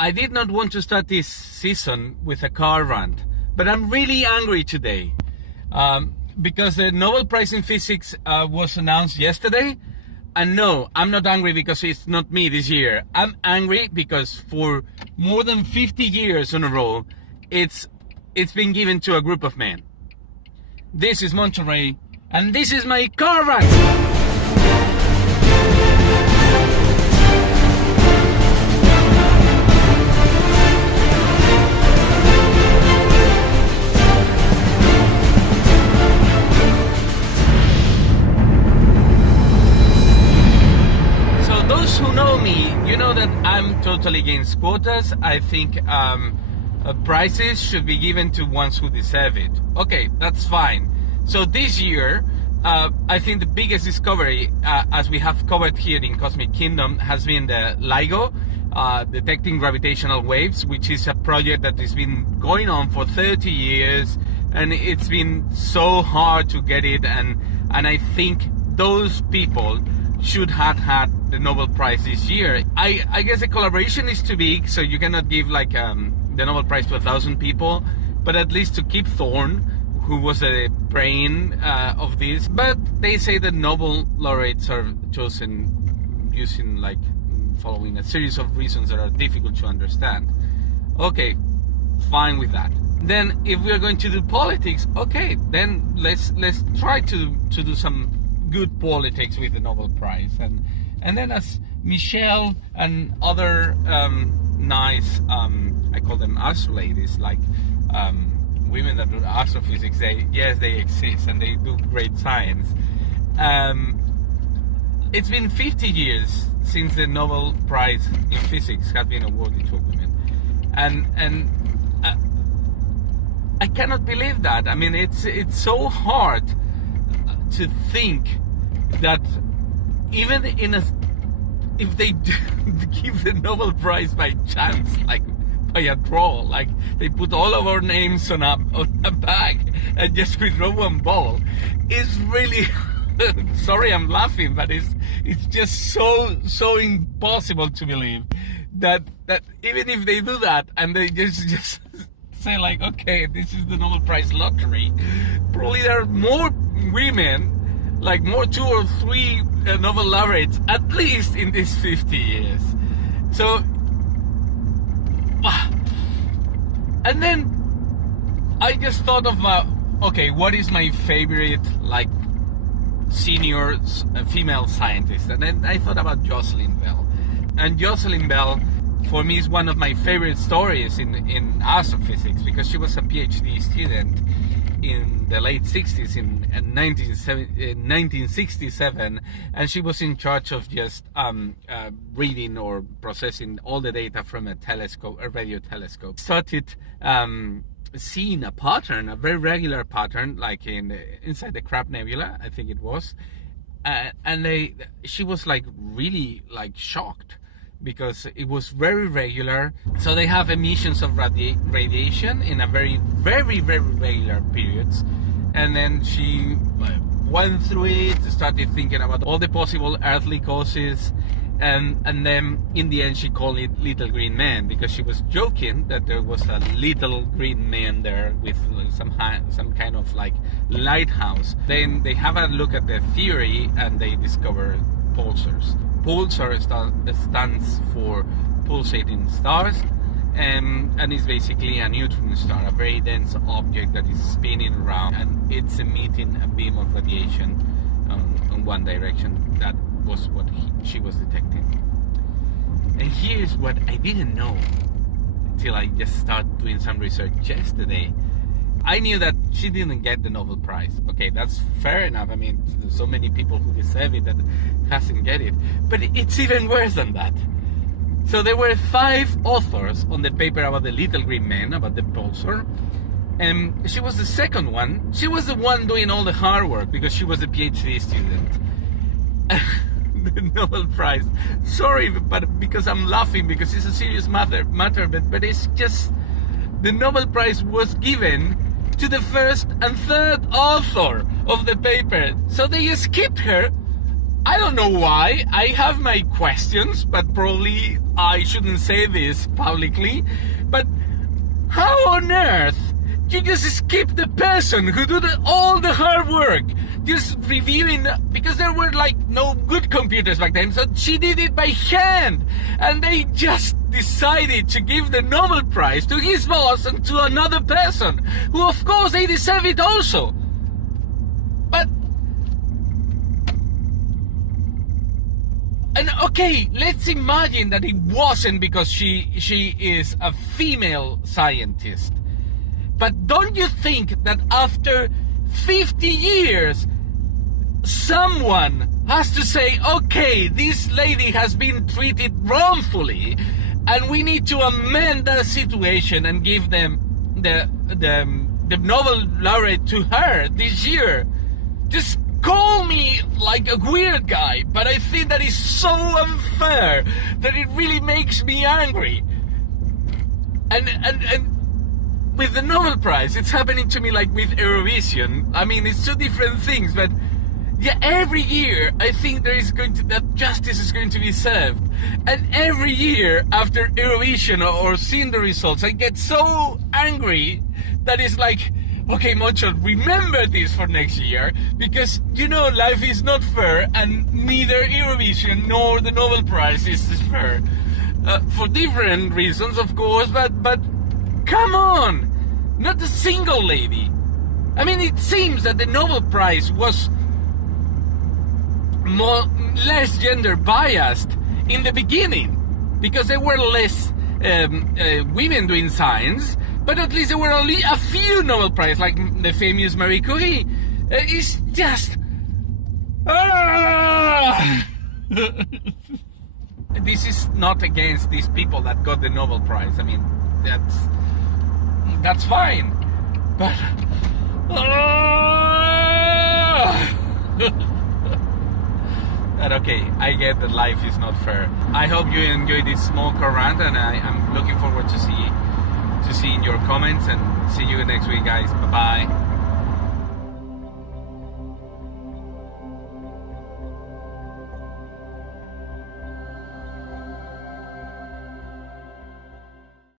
I did not want to start this season with a car rant, but I'm really angry today because the Nobel Prize in Physics was announced yesterday. And no, I'm not angry because it's not me this year. I'm angry because for more than 50 years in a row, it's been given to a group of men. This is Monterey, and this is my car rant. Those who know me, you know that I'm totally against quotas. I think prizes should be given to ones who deserve it. Okay, that's fine. So this year, I think the biggest discovery, as we have covered here in Cosmic Kingdom, has been the LIGO, detecting gravitational waves, which is a project that has been going on for 30 years, and it's been so hard to get it, and I think those people should have had the Nobel Prize this year. I guess the collaboration is too big, so you cannot give like the Nobel Prize to 1,000 people, but at least to Kip Thorne, who was the brain of this. But they say that Nobel laureates are chosen using like following a series of reasons that are difficult to understand. Okay, fine with that. Then if we are going to do politics, okay, then let's try to do some good politics with the Nobel Prize, and then as Michelle and other nice I call them astro ladies, like women that do astrophysics, they exist and they do great science. It's been 50 years since the Nobel Prize in Physics has been awarded to a woman, and I cannot believe that. I mean, it's so hard to think that even if they give the Nobel Prize by chance, like by a draw, like they put all of our names on a bag and just withdraw one ball, it's really sorry I'm laughing, but it's just so impossible to believe that even if they do that and they just say like, okay, this is the Nobel Prize lottery, probably there are more women, like more 2 or 3 Nobel laureates at least in these 50 years. So and then I just thought of okay, what is my favorite like senior female scientist? And then I thought about Jocelyn Bell. And Jocelyn Bell for me is one of my favorite stories in astrophysics, because she was a PhD student in the late 60s in 1967, and she was in charge of just reading or processing all the data from a telescope, a radio telescope. Started seeing a pattern, a very regular pattern, like inside the Crab Nebula, I think it was, and she was like really like shocked, because it was very regular. So they have emissions of radiation in a very regular periods, and then she went through it, started thinking about all the possible earthly causes, and then in the end she called it Little Green Man, because she was joking that there was a little green man there with some kind of like lighthouse. Then they have a look at the theory and they discover pulsars. Pulsar stands for pulsating stars, and is basically a neutron star, a very dense object that is spinning around, and it's emitting a beam of radiation in one direction. That was what she was detecting. And here's what I didn't know until I just started doing some research yesterday. I knew that she didn't get the Nobel Prize. Okay, that's fair enough. I mean, there's so many people who deserve it that hasn't get it. But it's even worse than that. So there were 5 authors on the paper about the Little Green Man, about the pulsar. And she was the second one. She was the one doing all the hard work because she was a PhD student. The Nobel Prize. Sorry, but because I'm laughing because it's a serious matter, but it's just the Nobel Prize was given to the first and third author of the paper. So they skipped her I don't know why. I have my questions, but probably I shouldn't say this publicly. But how on earth you just skip the person who did all the hard work, just reviewing, because there were like no good computers back then, so she did it by hand, and they just decided to give the Nobel Prize to his boss and to another person, who of course they deserve it also. But, and okay, let's imagine that it wasn't because she is a female scientist. But don't you think that after 50 years, someone has to say, okay, this lady has been treated wrongfully, and we need to amend the situation and give them the Nobel laureate to her this year? Just call me like a weird guy, but I think that is so unfair that it really makes me angry. And with the Nobel Prize, it's happening to me like with Eurovision. I mean, it's two different things, but yeah, every year I think that justice is going to be served. And every year after Eurovision or seeing the results, I get so angry that it's like, okay, Mocho, remember this for next year, because, you know, life is not fair, and neither Eurovision nor the Nobel Prize is fair. For different reasons, of course, but come on! Not a single lady. I mean, it seems that the Nobel Prize was less gender biased in the beginning, because there were less women doing science, but at least there were only a few Nobel Prize, like the famous Marie Curie. It's just... This is not against these people that got the Nobel Prize. I mean, that's fine, but but okay, I get that life is not fair. I hope you enjoyed this small rant, and I'm looking forward to seeing your comments, and see you next week, guys. Bye bye.